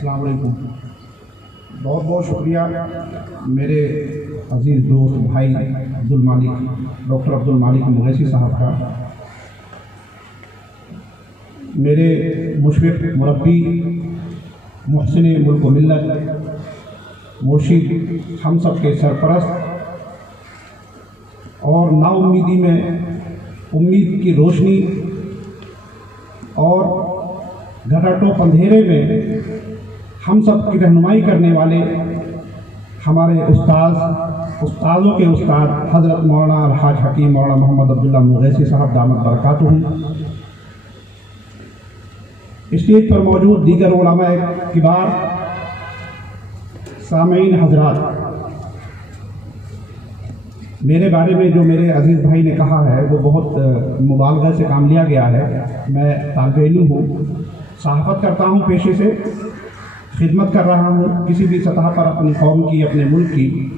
السلام علیکم. بہت بہت شکریہ میرے عزیز دوست بھائی ڈاکٹر عبد المالک مغیثی صاحب کا. میرے مشفق مربی محسن ملک و ملت مرشد ہم سب کے سرپرست اور نا امیدی میں امید کی روشنی اور گھٹاٹوپ اندھیرے میں ہم سب کی رہنمائی کرنے والے ہمارے استادوں کے استاد حضرت مولانا الحاج حکیم مولانا محمد عبداللہ مغیثی صاحب دامت برکاتہم، اسٹیج پر موجود دیگر علماء کبار، سامعین حضرات، میرے بارے میں جو میرے عزیز بھائی نے کہا ہے وہ بہت مبالغہ سے کام لیا گیا ہے. میں طالب علم ہوں، صحافت کرتا ہوں، پیشے سے خدمت کر رہا ہوں کسی بھی سطح پر اپنی قوم کی، اپنے ملک کی.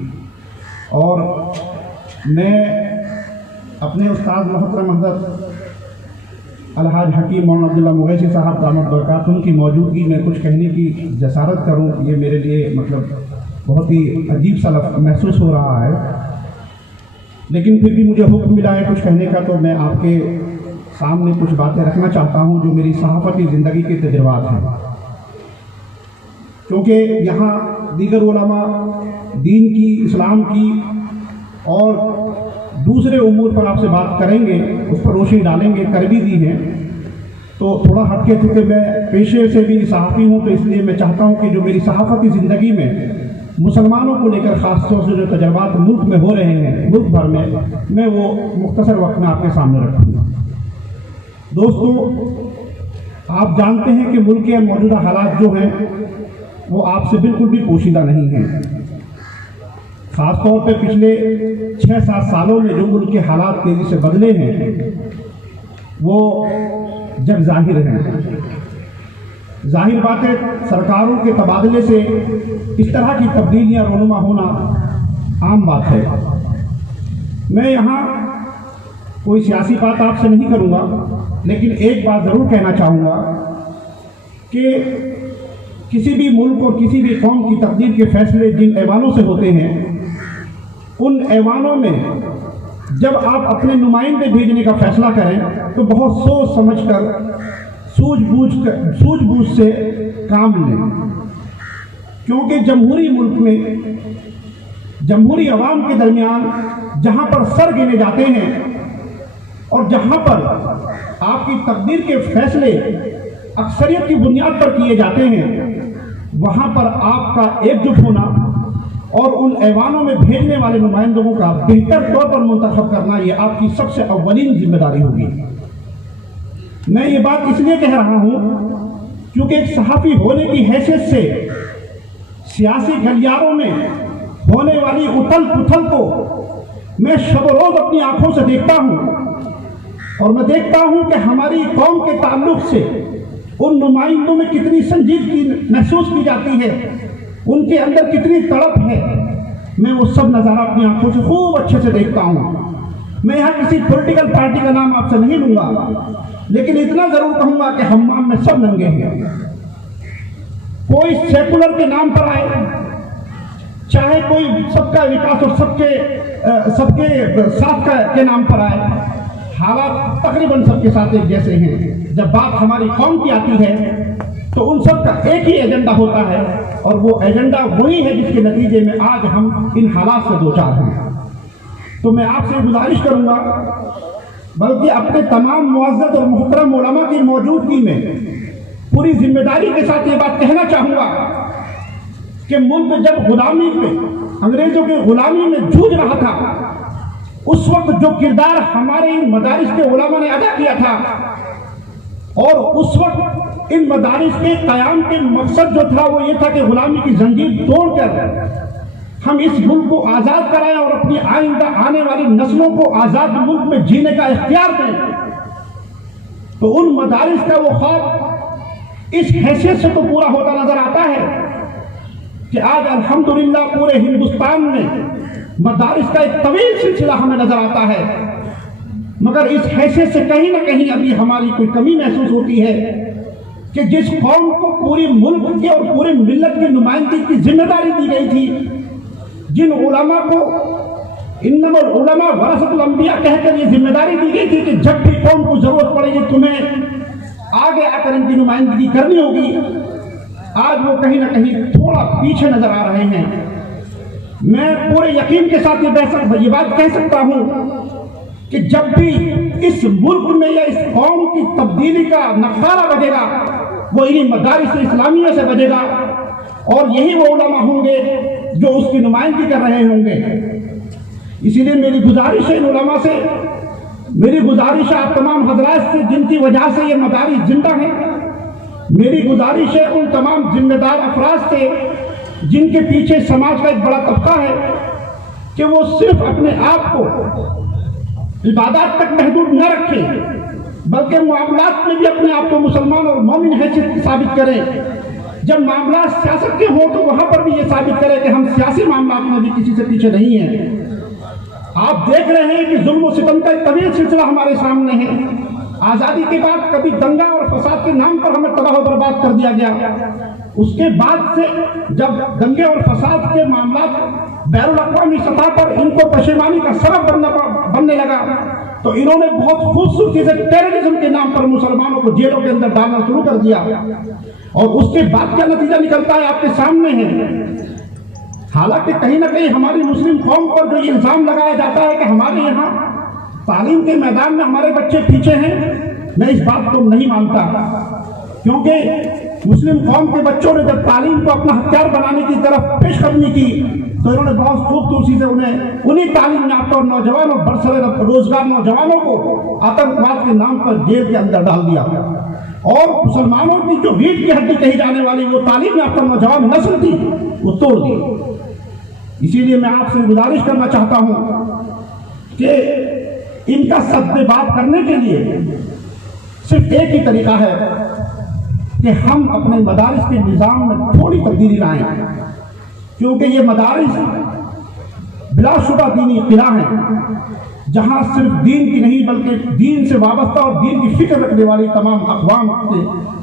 اور میں اپنے استاد محترم حضرت الحاج حکیم مولانا عبداللہ مغیثی صاحب دامت برکاتہم کی موجودگی میں کچھ کہنے کی جسارت کروں، یہ میرے لیے بہت ہی عجیب سا محسوس ہو رہا ہے. لیکن پھر بھی مجھے حکم ملا ہے کچھ کہنے کا، تو میں آپ کے سامنے کچھ باتیں رکھنا چاہتا ہوں جو میری صحافتی زندگی کے تجربات ہیں. کیونکہ یہاں دیگر علماء دین کی، اسلام کی اور دوسرے امور پر آپ سے بات کریں گے، اس پر روشنی ڈالیں گے، کر بھی دی ہیں. تو تھوڑا ہٹ کے، چونکہ میں پیشے سے بھی صحافی ہوں، تو اس لیے میں چاہتا ہوں کہ جو میری صحافتی زندگی میں مسلمانوں کو لے کر خاص طور سے جو تجربات ملک میں ہو رہے ہیں، ملک بھر میں وہ مختصر وقت میں آپ کے سامنے رکھوں گا. دوستو، آپ جانتے ہیں کہ ملک کے موجودہ حالات جو ہیں وہ آپ سے بالکل بھی پوشیدہ نہیں ہیں. خاص طور پہ پچھلے 6-7 سالوں میں جو ملک کے حالات تیزی سے بدلے ہیں وہ جگ ظاہر ہیں. ظاہر بات ہے، سرکاروں کے تبادلے سے اس طرح کی تبدیلیاں رونما ہونا عام بات ہے. میں یہاں کوئی سیاسی بات آپ سے نہیں کروں گا، لیکن ایک بات ضرور کہنا چاہوں گا کہ کسی بھی ملک اور کسی بھی قوم کی تقدیر کے فیصلے جن ایوانوں سے ہوتے ہیں، ان ایوانوں میں جب آپ اپنے نمائندے بھیجنے کا فیصلہ کریں تو بہت سوچ سمجھ کر، سوجھ بوجھ سے کام لیں. کیونکہ جمہوری ملک میں، جمہوری عوام کے درمیان جہاں پر سر گنے جاتے ہیں اور جہاں پر آپ کی تقدیر کے فیصلے اکثریت کی بنیاد پر کیے جاتے ہیں، وہاں پر آپ کا ایک جٹ ہونا اور ان ایوانوں میں بھیجنے والے نمائندوں کا بہتر طور پر منتخب کرنا، یہ آپ کی سب سے اولین ذمہ داری ہوگی. میں یہ بات اس لیے کہہ رہا ہوں کیونکہ ایک صحافی ہونے کی حیثیت سے سیاسی گلیاروں میں ہونے والی اتھل پتھل کو میں شب و روز اپنی آنکھوں سے دیکھتا ہوں، اور میں دیکھتا ہوں کہ ہماری قوم کے تعلق سے ان نمائندوں میں کتنی سنجیدگی محسوس کی جاتی ہے، ان کے اندر کتنی تڑپ ہے. میں وہ سب نظارہ اپنی آنکھوں سے خوب اچھے سے دیکھتا ہوں. میں یہاں کسی پولیٹیکل پارٹی کا نام آپ سے نہیں لوں گا، لیکن اتنا ضرور کہوں گا کہ حمام میں سب ننگے ہیں. کوئی سیکولر کے نام پر آئے، چاہے کوئی سب کا وکاس اور سب کے ساتھ کے نام پر آئے، حالات تقریباً سب کے ساتھ ایک جیسے ہیں. جب بات ہماری قوم کی آتی ہے تو ان سب کا ایک ہی ایجنڈا ہوتا ہے، اور وہ ایجنڈا وہی ہے جس کے نتیجے میں آج ہم ان حالات سے دوچار ہیں. تو میں آپ سے گزارش کروں گا، بلکہ اپنے تمام معزز اور محترم علماء کی موجودگی میں پوری ذمہ داری کے ساتھ یہ بات کہنا چاہوں گا کہ ملک جب غلامی پہ، انگریزوں کے غلامی میں جوجھ رہا تھا، اس وقت جو کردار ہمارے ان مدارس کے علماء نے ادا کیا تھا، اور اس وقت ان مدارس کے قیام کے مقصد جو تھا وہ یہ تھا کہ غلامی کی زنجیر توڑ کر ہم اس ملک کو آزاد کرائیں اور اپنی آئندہ آنے والی نسلوں کو آزاد ملک میں جینے کا اختیار دیں. تو ان مدارس کا وہ خواب اس حیثیت سے تو پورا ہوتا نظر آتا ہے کہ آج الحمدللہ پورے ہندوستان میں مدارس کا ایک طویل سلسلہ ہمیں نظر آتا ہے، مگر اس حیثیت سے کہیں نہ کہیں ابھی ہماری کوئی کمی محسوس ہوتی ہے کہ جس قوم کو پوری ملک کی اور پورے ملت کی نمائندگی کی ذمہ داری دی گئی تھی، جن علماء کو انما العلماء ورثۃ الانبیاء کہہ کر یہ ذمہ داری دی گئی تھی کہ جب بھی قوم کو ضرورت پڑے گی تمہیں آگے آ کر ان کی نمائندگی کرنی ہوگی، آج وہ کہیں نہ کہیں تھوڑا پیچھے نظر آ رہے ہیں۔ میں پورے یقین کے ساتھ یہ بات کہہ سکتا ہوں کہ جب بھی اس ملک میں یا اس قوم کی تبدیلی کا نقارہ بجے گا وہ انہی مدارس اسلامیہ سے بجے گا، اور یہی وہ علماء ہوں گے جو اس کی نمائندگی کر رہے ہوں گے۔ اسی لیے میری گزارش ہے ان علماء سے، میری گزارش ہے آپ تمام حضرات سے جن کی وجہ سے یہ مدارس زندہ ہیں، میری گزارش ہے ان تمام ذمہ دار افراد سے جن کے پیچھے سماج کا ایک بڑا طبقہ ہے کہ وہ صرف اپنے آپ کو عبادات تک محدود نہ رکھیں بلکہ معاملات میں بھی اپنے آپ کو مسلمان اور مومن حیثیت ثابت کریں۔ جب معاملات سیاست کے ہوں تو وہاں پر بھی یہ ثابت کریں کہ ہم سیاسی معاملات میں بھی کسی سے پیچھے نہیں ہیں۔ آپ دیکھ رہے ہیں کہ ظلم و ستم کا ایک طویل سلسلہ ہمارے سامنے ہے۔ آزادی کے بعد کبھی دنگا اور فساد کے نام پر ہمیں تباہ و برباد کر دیا گیا، اس کے بعد سے جب دنگے اور فساد کے معاملات بین الاقوامی سطح پر ان کو پشیمانی کا سبب بننے لگا تو انہوں نے بہت خوبصورتی سے ٹیررزم کے نام پر مسلمانوں کو جیلوں کے اندر ڈالنا شروع کر دیا، اور اس کے بعد کیا نتیجہ نکلتا ہے آپ کے سامنے ہے۔ حالانکہ کہیں نہ کہیں ہماری مسلم قوم پر جو یہ الزام لگایا جاتا ہے کہ ہمارے یہاں تعلیم کے میدان میں ہمارے بچے پیچھے ہیں، میں اس بات کو نہیں مانتا، کیونکہ مسلم قوم کے بچوں نے جب تعلیم کو اپنا ہتھیار بنانے کی طرف پیش قدمی کی تو انہوں نے بہت خوبصورتی سے انہیں تعلیم یافتہ اور نوجوانوں برسر روزگار نوجوانوں کو آتنکواد کے نام پر جیل کے اندر ڈال دیا، اور مسلمانوں کی جو ریڑھ کی ہڈی کہی جانے والی وہ تعلیم یافتہ نوجوان نسل تھی وہ توڑ دی۔ اسی لیے میں آپ سے گزارش کرنا چاہتا ہوں کہ ان کا سد بات کرنے کے لیے صرف ایک ہی طریقہ ہے کہ ہم اپنے مدارس کے نظام میں تھوڑی تبدیلی لائیں، کیونکہ یہ مدارس بلا شبہ دینی قلعہ ہیں جہاں صرف دین کی نہیں بلکہ دین سے وابستہ اور دین کی فکر رکھنے والی تمام اقوام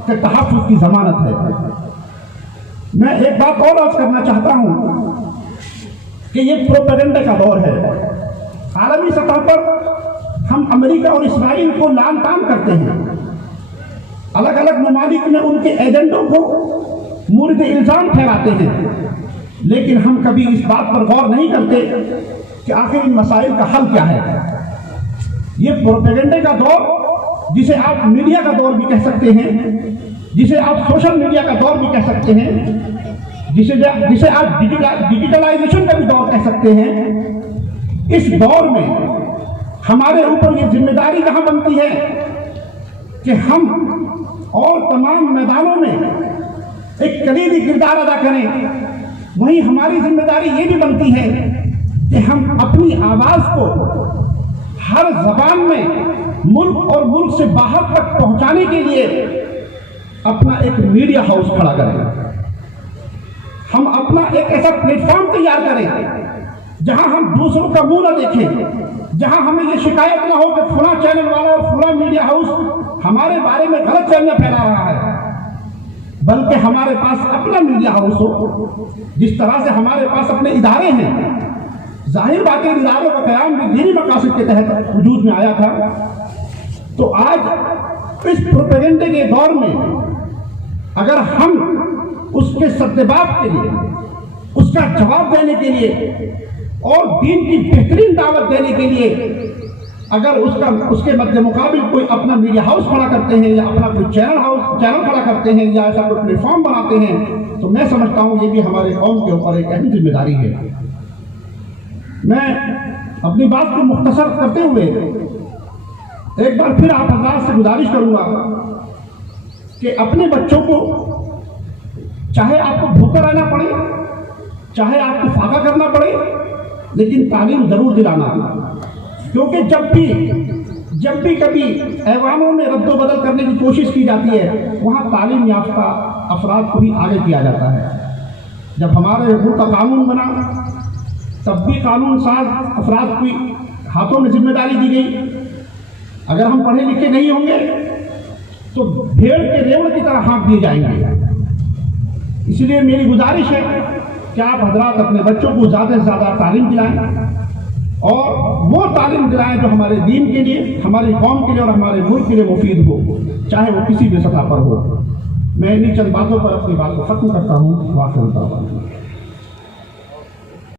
کے تحفظ کی ضمانت ہے۔ میں ایک بات اور عرض کرنا چاہتا ہوں کہ یہ پروپیگنڈا کا دور ہے۔ عالمی سطح پر ہم امریکہ اور اسرائیل کو لعن طعن کرتے ہیں، الگ الگ ممالک میں ان کے ایجنڈوں کو مورد الزام ٹھہراتے ہیں، لیکن ہم کبھی اس بات پر غور نہیں کرتے کہ آخر ان مسائل کا حل کیا ہے۔ یہ پروپیگنڈے کا دور، جسے آپ میڈیا کا دور بھی کہہ سکتے ہیں، جسے آپ سوشل میڈیا کا دور بھی کہہ سکتے ہیں، جسے آپ ڈیجیٹلائزیشن کا بھی دور کہہ سکتے ہیں، اس دور میں ہمارے اوپر یہ ذمہ داری کہاں بنتی ہے کہ ہم اور تمام میدانوں میں ایک کلیدی کردار ادا کریں، وہیں ہماری ذمہ داری یہ بھی بنتی ہے کہ ہم اپنی آواز کو ہر زبان میں ملک اور ملک سے باہر تک پہنچانے کے لیے اپنا ایک میڈیا ہاؤس کھڑا کریں، ہم اپنا ایک ایسا پلیٹ فارم تیار کریں جہاں ہم دوسروں کا منہ نہ دیکھیں، جہاں ہمیں یہ شکایت نہ ہو کہ فلاں چینل والا اور فلاں میڈیا ہاؤس ہمارے بارے میں غلط فہمیاں پھیلا رہا ہے، بلکہ ہمارے پاس اپنا میڈیا ہاؤس ہو۔ جس طرح سے ہمارے پاس اپنے ادارے ہیں، ظاہر بات ہے اداروں کا قیام بھی دینی مقاصد کے تحت وجود میں آیا تھا، تو آج اس پروپیگنڈے کے دور میں اگر ہم اس کے سدباب کے لیے، اس کا جواب دینے کے لیے اور دین کی بہترین دعوت دینے کے لیے اگر اس کے مد مقابل کوئی اپنا میڈیا ہاؤس کھڑا کرتے ہیں یا اپنا کوئی چینل کھڑا کرتے ہیں یا ایسا کوئی پلیٹ فارم بناتے ہیں، تو میں سمجھتا ہوں یہ بھی ہمارے قوم کے اوپر ایک اہم ذمہ داری ہے۔ میں اپنی بات کو مختصر کرتے ہوئے ایک بار پھر آپ حضرات سے گزارش کروں گا کہ اپنے بچوں کو چاہے آپ کو بھوکا رہنا پڑے، چاہے آپ کو فاقہ کرنا پڑے، لیکن تعلیم ضرور دلانا، کیونکہ جب بھی کبھی ایوانوں میں رد و بدل کرنے کی کوشش کی جاتی ہے وہاں تعلیم یافتہ افراد کو بھی آگے کیا جاتا ہے۔ جب ہمارے ملک کا قانون بنا تب بھی قانون ساز افراد کو ہاتھوں میں ذمہ داری دی گئی، اگر ہم پڑھے لکھے نہیں ہوں گے تو بھیڑ کے ریوڑ کی طرح ہانک دیے جائیں گے۔ اس لیے میری گزارش ہے کہ آپ حضرات اپنے بچوں کو زیادہ سے زیادہ تعلیم دلائیں، اور وہ تعلیم دلائیں جو ہمارے دین کے لیے، ہماری قوم کے لیے اور ہمارے ملک کے لیے مفید ہو، چاہے وہ کسی بھی سطح پر ہو۔ میں انہی چند باتوں پر اپنی بات کو ختم کرتا ہوں۔ واقعی